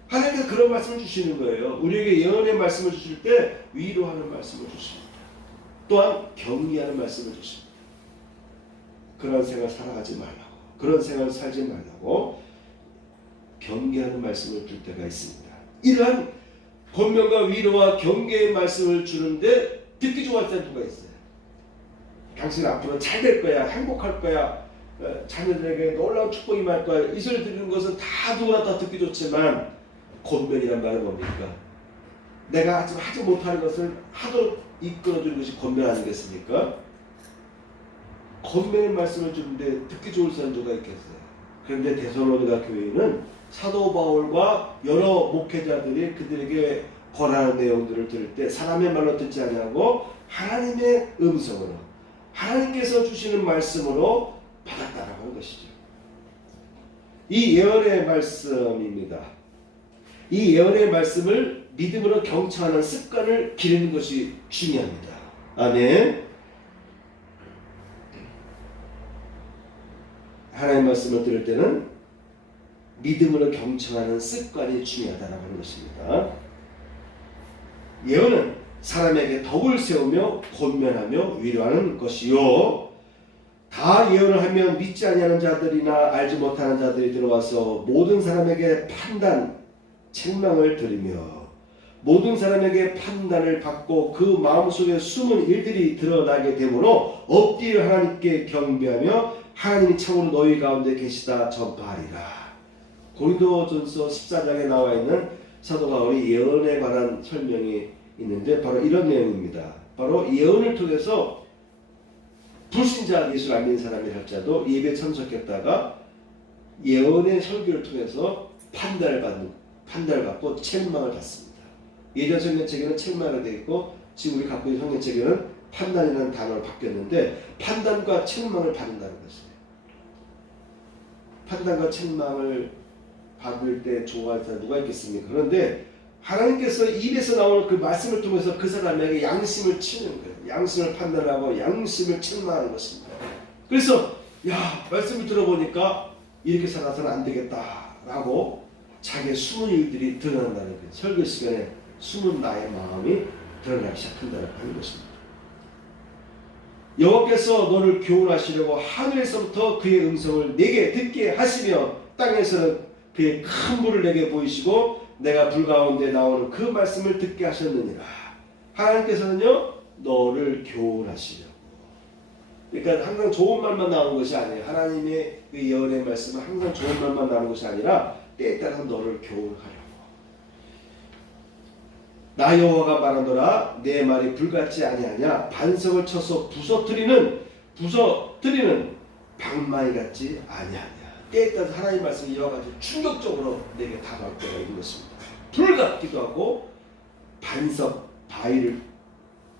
하나님께서 그런 말씀을 주시는 거예요. 우리에게 예언의 말씀을 주실 때 위로하는 말씀을 주십니다. 또한 경계하는 말씀을 주십니다. 그런 생활 살아가지 말라고, 그런 생활 살지 말라고 경계하는 말씀을 줄 때가 있습니다. 이러한 권면과 위로와 경계의 말씀을 주는데 듣기 좋아할 때가 있어요. 당신 앞으로 잘 될 거야, 행복할 거야, 자녀들에게 놀라운 축복이 임할 거야. 이 소리 듣는 것은 다 누구나 다 듣기 좋지만 권면이란 말은 뭡니까? 내가 하지 못하는 것을 하도록 이끌어주는 것이 권면 아니겠습니까? 권면의 말씀을 주는데 듣기 좋을 사람 누가 있겠어요? 그런데 데살로니가 교회는 사도 바울과 여러 목회자들이 그들에게 권하는 내용들을 들을 때 사람의 말로 듣지 아니하고 하나님의 음성으로, 하나님께서 주시는 말씀으로 받았다라고 하는 것이죠. 이 예언의 말씀입니다. 이 예언의 말씀을 믿음으로 경청하는 습관을 기르는 것이 중요합니다. 아멘. 하나님의 말씀을 들을 때는 믿음으로 경청하는 습관이 중요하다고 하는 것입니다. 예언은 사람에게 덕을 세우며 권면하며 위로하는 것이요, 다 예언을 하면 믿지 아니하는 자들이나 알지 못하는 자들이 들어와서 모든 사람에게 판단, 책망을 들으며 모든 사람에게 판단을 받고 그 마음속에 숨은 일들이 드러나게 되므로 엎드려 하나님께 경배하며 하나님이 참으로 너희 가운데 계시다 전파하리라. 고린도전서 14장에 나와 있는 사도 바울이 예언에 관한 설명이 있는데 바로 이런 내용입니다. 바로 예언을 통해서 불신자, 예수를 안 믿는 사람이 할지라도 예배 참석했다가 예언의 설교를 통해서 판단을 받고 책망을 받습니다. 예전 성경책에는 책망이 되어 있고 지금 우리 갖고 있는 성경책에는 판단이라는 단어를 바뀌었는데 판단과 책망을 받는다는 것이에요. 판단과 책망을 받을 때 좋아할 사람 누가 있겠습니까? 그런데 하나님께서 입에서 나오는 그 말씀을 통해서 그 사람에게 양심을 치는 거예요. 양심을 판단하고 양심을 책망하는 것입니다. 그래서 야, 말씀을 들어보니까 이렇게 살아서는 안 되겠다라고 자기의 숨은 일들이 드러난다는 거예요. 설교 시간에 숨은 나의 마음이 드러나기 시작한다고 하는 것입니다. 여호와께서 너를 교훈하시려고 하늘에서부터 그의 음성을 내게 듣게 하시며 땅에서는 그의 큰 불을 내게 보이시고 내가 불 가운데 나오는 그 말씀을 듣게 하셨느니라. 하나님께서는요 너를 교훈하시려고. 그러니까 항상 좋은 말만 나오는 것이 아니에요. 하나님의 그 예언의 말씀은 항상 좋은 말만 나오는 것이 아니라 때에 따라서 너를 교훈하려고. 나 여호와가 말하노라 내 말이 불같지 아니하냐. 반석을 쳐서 부서뜨리는 방망이 같지 아니하냐. 때에 따라서 하나님의 말씀이 이와 같이 충격적으로 내게 다가올 때가 있는 것입니다. 불 같기도 하고 반석 바위를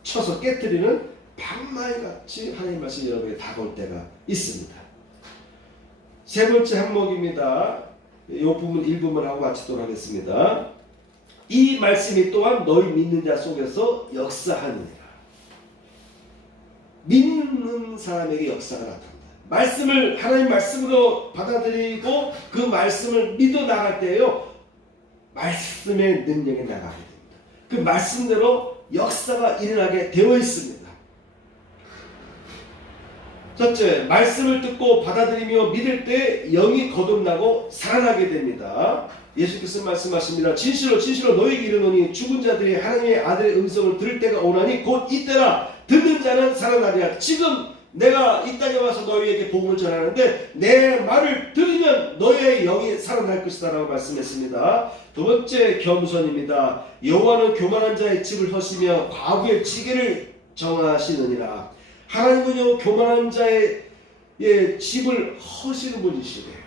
쳐서 깨뜨리는 방망이 같이 하나님의 말씀이 여러분에게 다가올 때가 있습니다. 세 번째 항목입니다. 이 부분 일부분 하고 마치도록 하겠습니다. 이 말씀이 또한 너희 믿는 자 속에서 역사하느니라. 믿는 사람에게 역사가 나타난다. 말씀을 하나님 말씀으로 받아들이고 그 말씀을 믿어 나갈 때에요 말씀의 능력이 나가게 됩니다. 그 말씀대로 역사가 일어나게 되어 있습니다. 첫째, 말씀을 듣고 받아들이며 믿을 때 영이 거듭나고 살아나게 됩니다. 예수께서 말씀하십니다. 진실로 진실로 너희에게 이르노니 죽은 자들이 하나님의 아들의 음성을 들을 때가 오나니 곧 이때라. 듣는 자는 살아나리라. 지금 내가 이 땅에 와서 너희에게 복음을 전하는데 내 말을 들으면 너희의 영이 살아날 것이다 라고 말씀했습니다. 두 번째, 겸손입니다. 여호와는 교만한 자의 집을 허시며 과부의 지게를 정하시느니라. 하나님은요 교만한 자의 집을 허시는 분이시래요.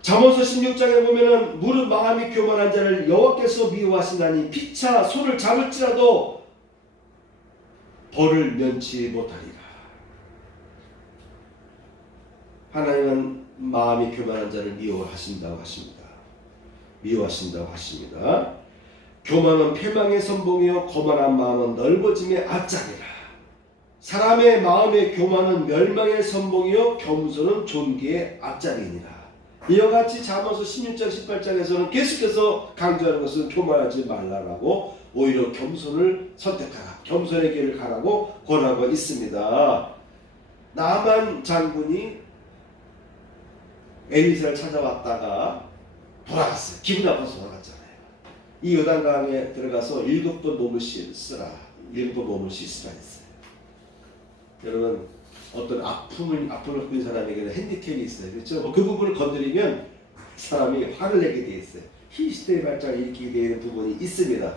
잠언서 16장에 보면은 무릇 마음이 교만한 자를 여호와께서 미워하시나니 피차 손을 잡을지라도 벌을 면치 못하리라. 하나님은 마음이 교만한 자를 미워하신다고 하십니다. 미워하신다고 하십니다. 교만은 패망의 선봉이요 거만한 마음은 넓어짐의 앞장이라. 사람의 마음의 교만은 멸망의 선봉이요 겸손은 존귀의 앞장이니라. 이와 같이 잠언서 16장 18장에서는 계속해서 강조하는 것은 교만하지 말라라고 오히려 겸손을 선택하라, 겸손의 길을 가라고 권하고 있습니다. 나만 장군이 엘리사를 찾아왔다가 돌아갔어요. 기분 나빠서 돌아갔잖아요. 이 요단강에 들어가서 7번 몸을 씻으라, 7번 몸을 씻으라 했어요. 여러분, 어떤 아픔을 갖고 있는 사람에게는 핸디캡이 있어요. 그렇죠? 그 부분을 건드리면 사람이 화를 내게 되어 있어요. 히스테리 발작을 일으키게 되는 부분이 있습니다.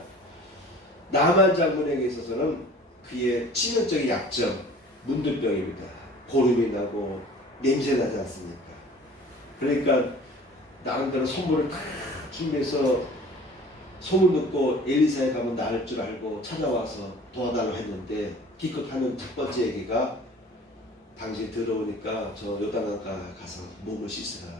나만 장군에게 있어서는 그의 치명적인 약점, 문둥병입니다. 고름이 나고 냄새 나지 않습니까? 그러니까 나름대로 선물을 다 준비해서 소문 듣고 엘리사에 가면 나을 줄 알고 찾아와서 도와달라고 했는데 기껏 하는 첫 번째 얘기가 당신 들어오니까 저 요단강 가서 몸을 씻으라.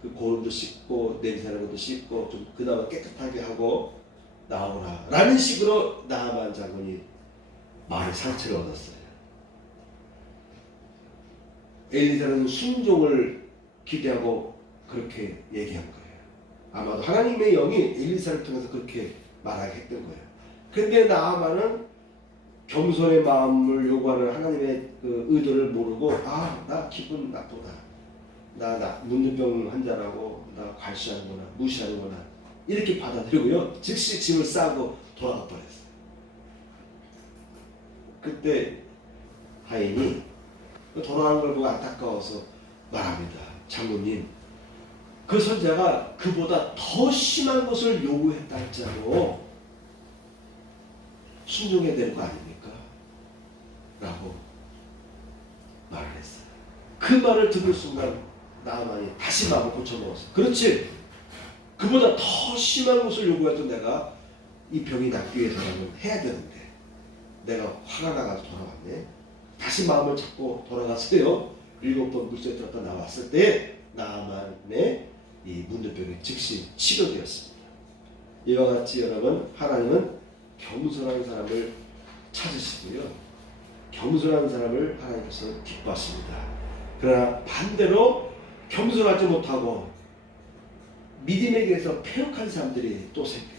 그 고름도 씻고 냄새나는 것도 씻고 좀 그나마 깨끗하게 하고 나오라. 라는 식으로 나아만 장군이 마음의 상처를 얻었어요. 엘리사는 순종을 기대하고 그렇게 얘기한 거예요. 아마도 하나님의 영이 엘리사를 통해서 그렇게 말하게 했던 거예요. 근데 나아만은 겸손의 마음을 요구하는 하나님의 그 의도를 모르고 나 기분 나쁘다. 나 문둥병 환자라고 나 과시하는구나, 무시하는구나 이렇게 받아들이고요. 즉시 짐을 싸고 돌아가 버렸어요. 그때 하인이 돌아가는 걸 보고 안타까워서 말합니다. 장모님, 그 선자가 그보다 더 심한 것을 요구했다 했잖아요. 순종해야 되는 거 아닙니까? 라고 말을 했어요. 그 말을 듣는 순간 나아만이 다시 마음을 고쳐먹었어요. 그렇지, 그보다 더 심한 것을 요구했던 내가 이 병이 낫기 위해서라면 해야 되는데 내가 화가 나가서 돌아왔네. 다시 마음을 잡고 돌아갔어요. 7번 물속에 들었다 나왔을 때 나아만의 이 문둥병이 즉시 치료되었습니다. 이와 같이 여러분, 하나님은 겸손한 사람을 찾으시고요, 겸손한 사람을 하나님께서 기뻐하십니다. 그러나 반대로 겸손하지 못하고 믿음에 대해서 패역한 사람들이 또 생겨요.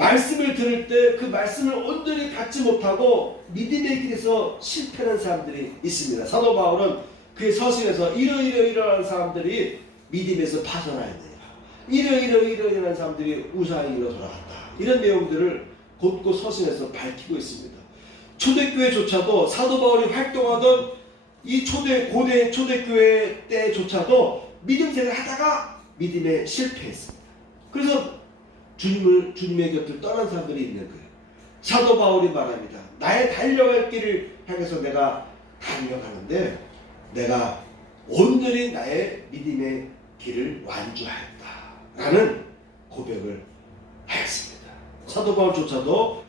말씀을 들을 때 그 말씀을 온전히 받지 못하고 믿음의 길에서 실패하는 사람들이 있습니다. 사도 바울은 그의 서신에서 이러한 사람들이 믿음에서 파산하였느니라. 이러한 사람들이 우상으로 돌아갔다. 이런 내용들을 곧고 서신에서 밝히고 있습니다. 초대교회조차도 사도 바울이 활동하던 이 고대 초대교회 때조차도 믿음 생활을 하다가 믿음에 실패했습니다. 그래서 주님의 곁을 떠난 사람들이 있는 거예요. 사도 바울이 말합니다. 나의 달려갈 길을 향해서 내가 달려가는데 내가 온전히 나의 믿음의 길을 완주하였다 라는 고백을 하였습니다. 사도 바울조차도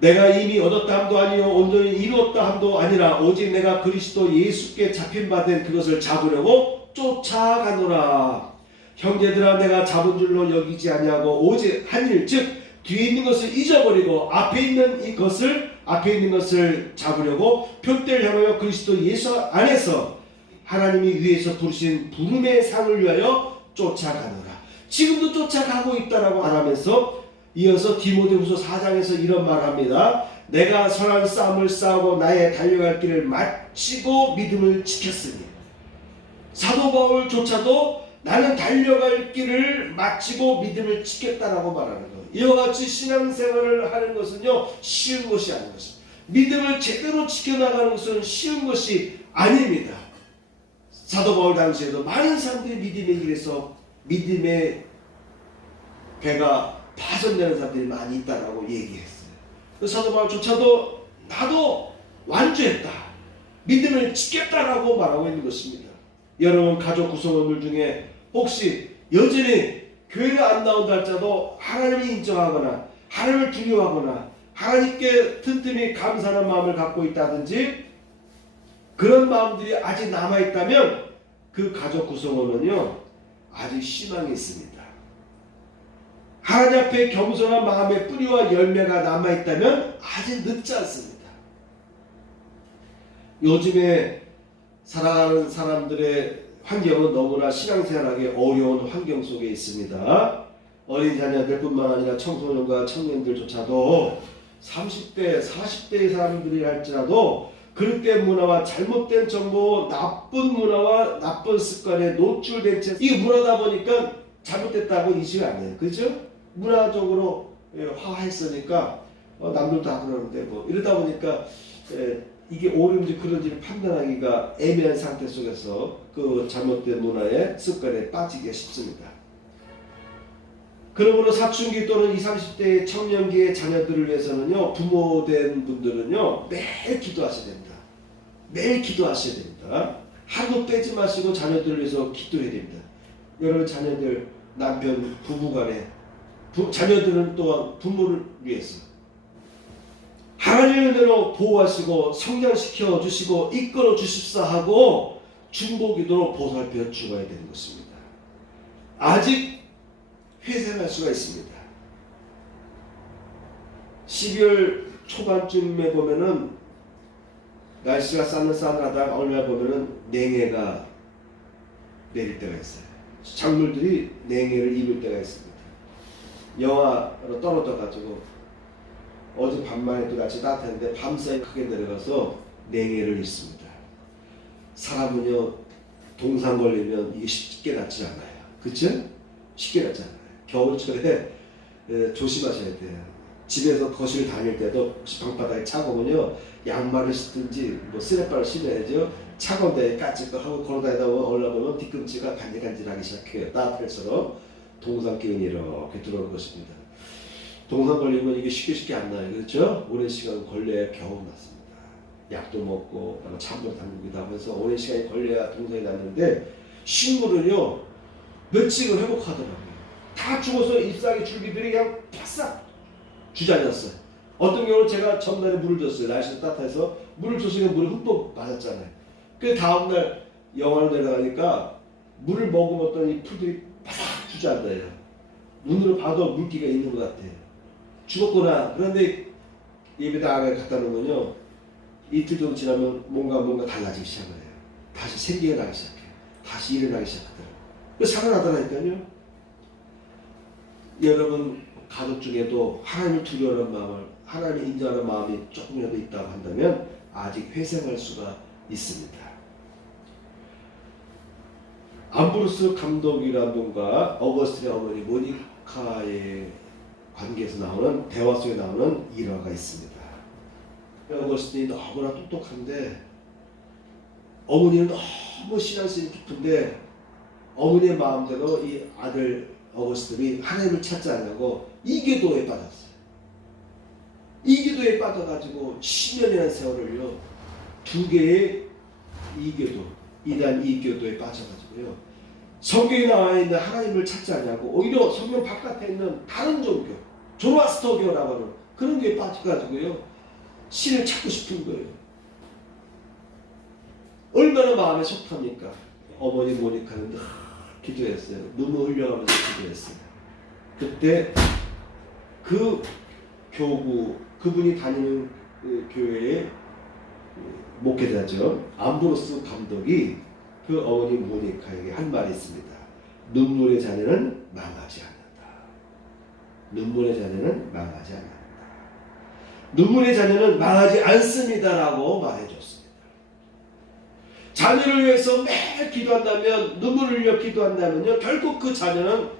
내가 이미 얻었다 함도 아니요 온전히 이루었다 함도 아니라 오직 내가 그리스도 예수께 잡힌 바 된 그것을 잡으려고 쫓아가노라. 형제들아 내가 잡은 줄로 여기지 아니하고 오직 한 일 즉 뒤에 있는 것을 잊어버리고 앞에 있는 것을 잡으려고 표대를 향하여 그리스도 예수 안에서 하나님이 위에서 부르신 부름의 상을 위하여 쫓아가노라. 지금도 쫓아가고 있다라고 말하면서 이어서 디모데후서 4장에서 이런 말합니다. 내가 선한 싸움을 싸우고 나의 달려갈 길을 마치고 믿음을 지켰으니. 사도 바울조차도 나는 달려갈 길을 마치고 믿음을 지켰다라고 말하는 거예요. 이와 같이 신앙생활을 하는 것은요 쉬운 것이 아닌 것입니다. 믿음을 제대로 지켜나가는 것은 쉬운 것이 아닙니다. 사도 바울 당시에도 많은 사람들이 믿음의 길에서 믿음의 배가 파손되는 사람들이 많이 있다라고 얘기했어요. 사도 바울조차도 나도 완주했다, 믿음을 지켰다라고 말하고 있는 것입니다. 여러분 가족 구성원들 중에 혹시 여전히 교회가 안 나온다 할지라도 하나님을 인정하거나 하나님을 두려워하거나 하나님께 틈틈이 감사하는 마음을 갖고 있다든지 그런 마음들이 아직 남아있다면 그 가족 구성원은요 아직 희망이 있습니다. 하나님 앞에 겸손한 마음의 뿌리와 열매가 남아있다면 아직 늦지 않습니다. 요즘에 살아가는 사람들의 환경은 너무나 신앙생활하기 어려운 환경 속에 있습니다. 어린 자녀들 뿐만 아니라 청소년과 청년들조차도 30대, 40대의 사람들이 할지라도 그릇된 문화와 잘못된 정보, 나쁜 문화와 나쁜 습관에 노출된 채 이게 문화다 보니까 잘못됐다고 인식이 안 해요. 그렇죠? 문화적으로 화했으니까 남들도 다 그러는데 뭐 이러다 보니까 이게 옳은지 그런지를 판단하기가 애매한 상태 속에서 그 잘못된 문화의 습관에 빠지기가 쉽습니다. 그러므로 사춘기 또는 20, 30대의 청년기의 자녀들을 위해서는요 부모된 분들은요 매일 기도하셔야 됩니다. 매일 기도하셔야 됩니다. 하루 빼지 마시고 자녀들을 위해서 기도해야 됩니다. 여러분 자녀들, 남편, 부부간에 자녀들은 또한 부모를 위해서 하나님의 은혜로 보호하시고 성장시켜 주시고 이끌어 주십사 하고 중보기도로 보살펴 주어야 되는 것입니다. 아직 회생할 수가 있습니다. 12월 초반쯤에 보면은 날씨가 싸늘싸늘하다가 어느 날 보면은 냉해가 내릴 때가 있어요. 작물들이 냉해를 입을 때가 있습니다. 영하로 떨어져 가지고 어제 밤만 해도 같이 따뜻했는데 밤사이 크게 내려가서 냉해를 입습니다. 사람은요 동상 걸리면 이게 쉽게 낫지 않아요. 그쵸? 쉽게 낫지 않아요. 겨울철에 조심하셔야 돼요. 집에서 거실 다닐 때도 방바닥에 차가우면요 양말을 신든지 뭐 쓰레빠를 신어야죠. 차가운데 까짓거 하고 걸어다니다 올라보면 뒤꿈치가 간질간질하기 시작해요. 따뜻할수록 동상 기운이 이렇게 들어오는 것입니다. 동상 걸리면 이게 쉽게 안 나요. 그렇죠? 오랜 시간 걸려야 겨우 낫습니다. 약도 먹고 찬물 담그기도 하면서 오랜 시간이 걸려야 동상이 낫는데 식물은요 며칠을 회복하더라고요. 다 죽어서 잎사귀 줄기들이 그냥 바싹 주저앉았어요. 어떤 경우는 제가 전날에 물을 줬어요. 날씨가 따뜻해서 물을 줬으니까 물이 흠뻑 맞았잖아요. 그 다음날 영하로 내려가니까 물을 머금었던 이 풀들이 바싹 주저앉아요. 눈으로 봐도 물기가 있는 것 같아요. 죽었구나. 그런데 예배당 안에 갖다 놓으면요 이틀 정도 지나면 뭔가 달라지기 시작해요. 다시 생기가 나기 시작해요. 다시 일어나기 시작하더라고요. 살아나더라니까요. 여러분 가족 중에도 하나님을 두려워하는 마음을, 하나님을 인정하는 마음이 조금이라도 있다고 한다면 아직 회생할 수가 있습니다. 암브로스 감독이라는 분과 어거스틴의 어머니 모니카의 관계에서 나오는 대화 속에 나오는 일화가 있습니다. 어거스틴이 너무나 똑똑한데 어머니는 너무 신앙심이 깊은데 어머니의 마음대로 이 아들 어거스틴이 하나님을 찾지 않냐고 이교도에 빠졌어요. 이교도에 빠져가지고 10년이라는 세월을요, 2개의 이교도, 이단 이교도에 빠져가지고요, 성경에 나와 있는 하나님을 찾지 않냐고 오히려 성경 바깥에 있는 다른 종교, 조로아스터교라고 하는 그런 게 빠져가지고요, 신을 찾고 싶은 거예요. 얼마나 마음에 속합니까? 어머니 모니카는 늘 기도했어요. 눈물 흘려가면서 기도했어요. 그때 그 교구, 그분이 다니는 그 교회의 목회자죠, 암브로스 감독이 그 어머니 모니카에게 한 말이 있습니다. 눈물의 자녀는 망하지 않는다. 눈물의 자녀는 망하지 않는다. 눈물의 자녀는 망하지 않습니다라고 말해줬습니다. 자녀를 위해서 매일 기도한다면, 눈물을 흘려 기도한다면요, 결국 그 자녀는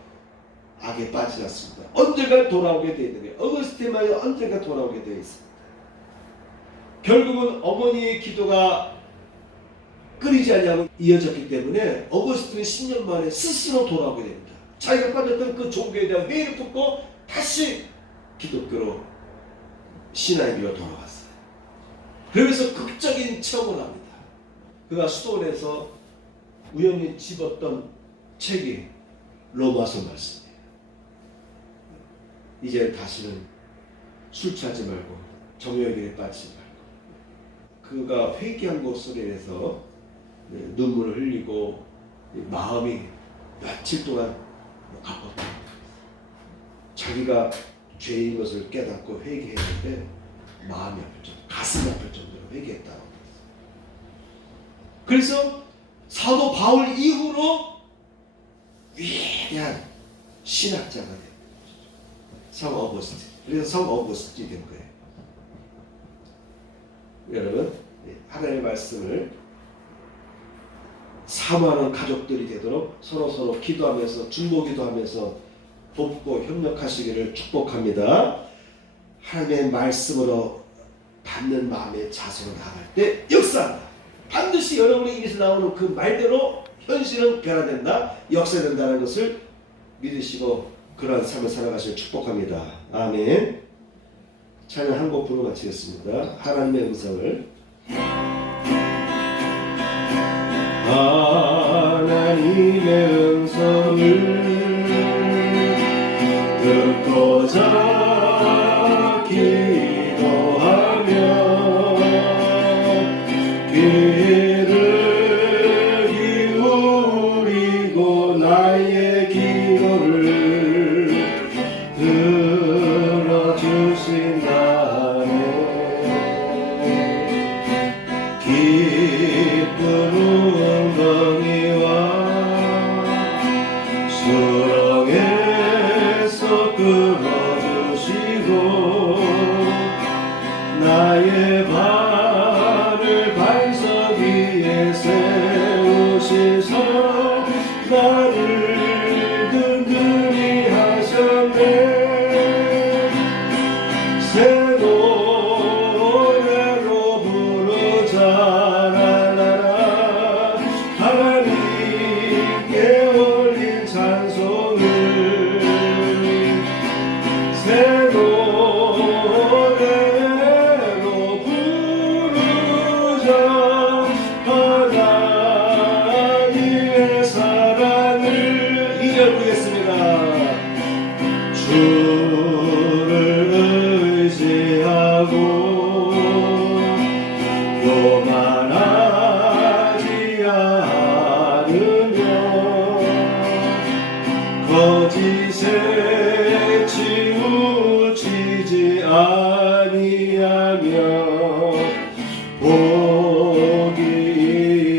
악에 빠지지 않습니다. 언젠가 돌아오게 되어 있는 거예요. 어거스틴만이 언젠가 돌아오게 되어 있습니다. 결국은 어머니의 기도가 끊이지 않냐고 이어졌기 때문에 어거스틴은 10년 만에 스스로 돌아오게 됩니다. 자기가 빠졌던 그 종교에 대한 회의를 품고 다시 기독교로, 신앙의 길로 돌아왔어요. 그러면서 극적인 체험을 합니다. 그가 수도원에서 우연히 집었던 책이 로마서 말씀이에요. 이제 다시는 술 취하지 말고 정욕의 길에 빠지지 말고. 그가 회개한 것으로 인해서 눈물을 흘리고 마음이 며칠 동안 아팠다. 자기가 죄인 것을 깨닫고 회개했는데 마음이 아플 정도, 가슴이 아플 정도로 회개했다고. 그래서 사도 바울 이후로 위대한 신학자가 된 성 어거스틴. 그래서 성 어거스틴이 된 거예요. 여러분, 하나님의 말씀을 사모하는 가족들이 되도록 서로 기도하면서, 중보기도하면서 돕고 협력하시기를 축복합니다. 하나님의 말씀으로 받는 마음의 자세로 나아갈 때 역사한다. 반드시 여러분의 입에서 나오는 그 말대로 현실은 변화된다, 역사된다는 것을 믿으시고 그러한 삶을 살아가시길 축복합니다. 아멘. 찬양 한 곡 부르고 마치겠습니다. 하나님의 음성을. 하나님의 음성을 듣고자 기도하며 귀를 기울이고 나의 기도를 들어주신다네. 기쁜 웅덩이와 수렁에서 끌어주시고 나의 발을 반석 위에 세우시서 나를 든든히 하셨네. 새 노래로 부르자 라라라. 하나님께 올린 찬송을 새 노래로 부르자. 하나님의 사랑을 이겨 부르겠습니다. 주를 의지하고 교만하지 않으며 거짓에 치우치지 아니하며 복이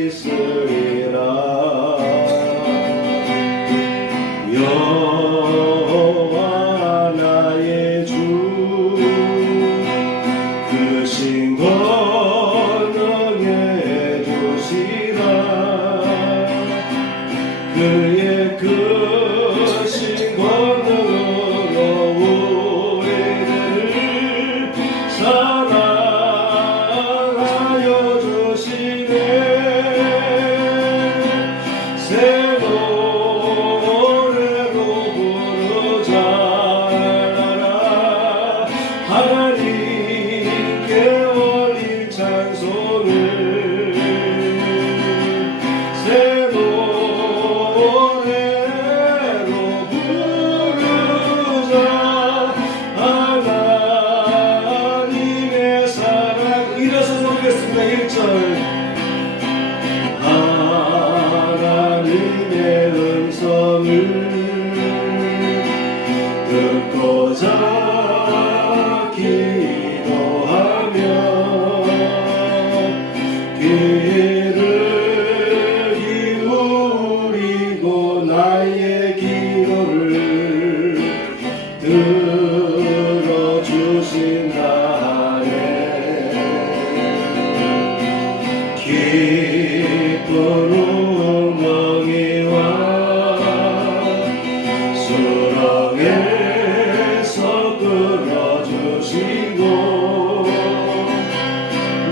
있으리라. 여호와 건강해 주시라. 그의 크신 권능으로 우리를 사랑하여 주시네. 새 노래로 부르자. 하나님께 올릴 찬송을 새 노래로 부르자. 하나님의 사랑 일어서서 보겠습니다. 1절 하나님의 음성을 듣고자 기도하며 귀를 기울이고 나의 기도를 들어주신다 하네. 기쁜 웅덩이와 수렁에서 끌어주시고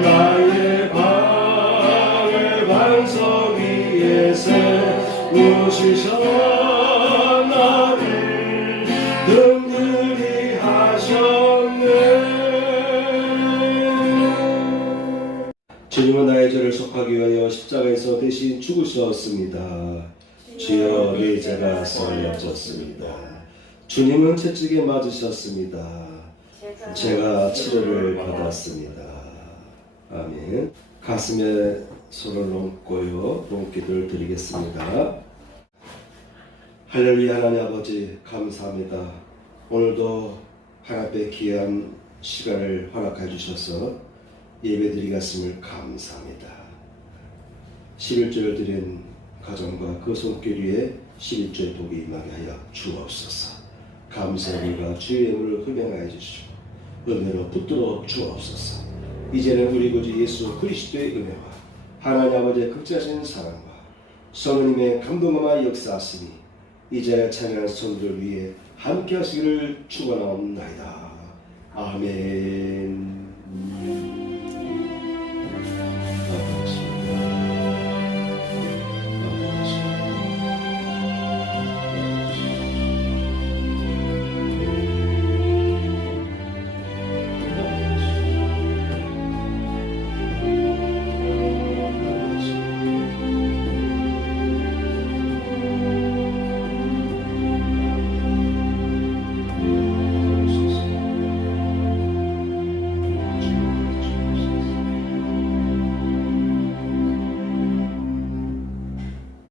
나의 방을 반석 위에 세우시셔 나를 든든히 하셨네. 주님은 나의 죄를 속하기 위하여 십자가에서 대신 죽으셨습니다. 주여 내 죄가 썰려졌습니다. 주님은 채찍에 맞으셨습니다. 제가 치료를 받았습니다. 아멘. 가슴에 손을 얹고요. 롱기도를 드리겠습니다. 할렐루야. 하나님 아버지 감사합니다. 오늘도 하나님 앞에 귀한 시간을 허락해 주셔서 예배드리겠음을 감사합니다. 11조를 드린 가정과 그 손길 위에 11조의 복이 임하게 하여 주옵소서. 감사함과 주의 이름을 흠양하여 주시고 은혜로 붙들어 주옵소서. 이제는 우리 구주 예수 그리스도의 은혜와 하나님 아버지의 극자신 사랑과 성령님의 감동과 역사하시니 이제 찬양한 손들 위에 함께 하시기를 축원하옵나이다. 아멘.